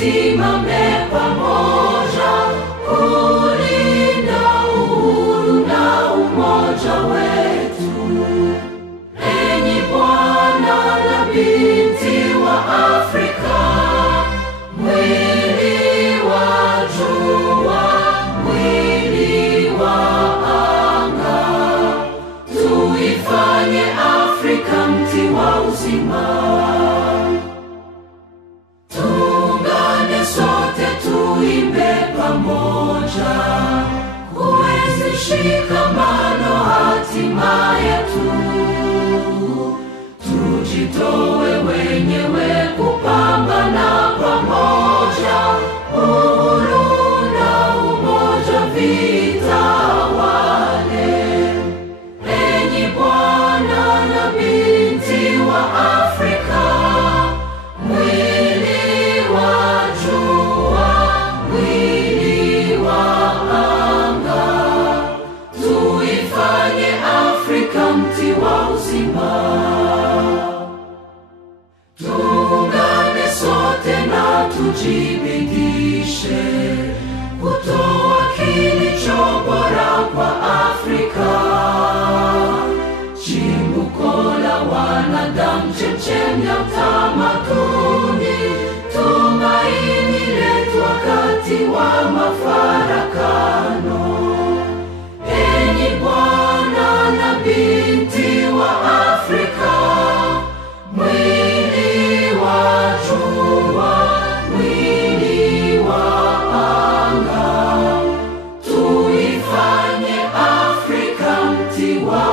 tusimame pamoja kulinda uhuru na umoja wetu. Enyi bwana na binti wa Afrika, mwili wa jua, mwili wa anga, tuifanye Afrika mti wa uzima. Tuungane sote tuimbe pamoja, kuenzi shikamano hatima yetu. Tujitoe wenyewe kupambana pamoja, uhuru na umoja vitawale. Enyi bwana na binti wa Afrika, mwili wa jua, mwili wa anga, tuifanye Afrika mti wa uzima. Tuungane sote na tujibidishe kutoa kilicho bora kwa Afrika, chimbuko la wanadamu, chemchem ya utamaduni, tumaini letu wakati wa mafarakano. Enyi bwana na binti wa Afrika, mwili wa jua, mwili wa anga, tuifanye Afrika mti wa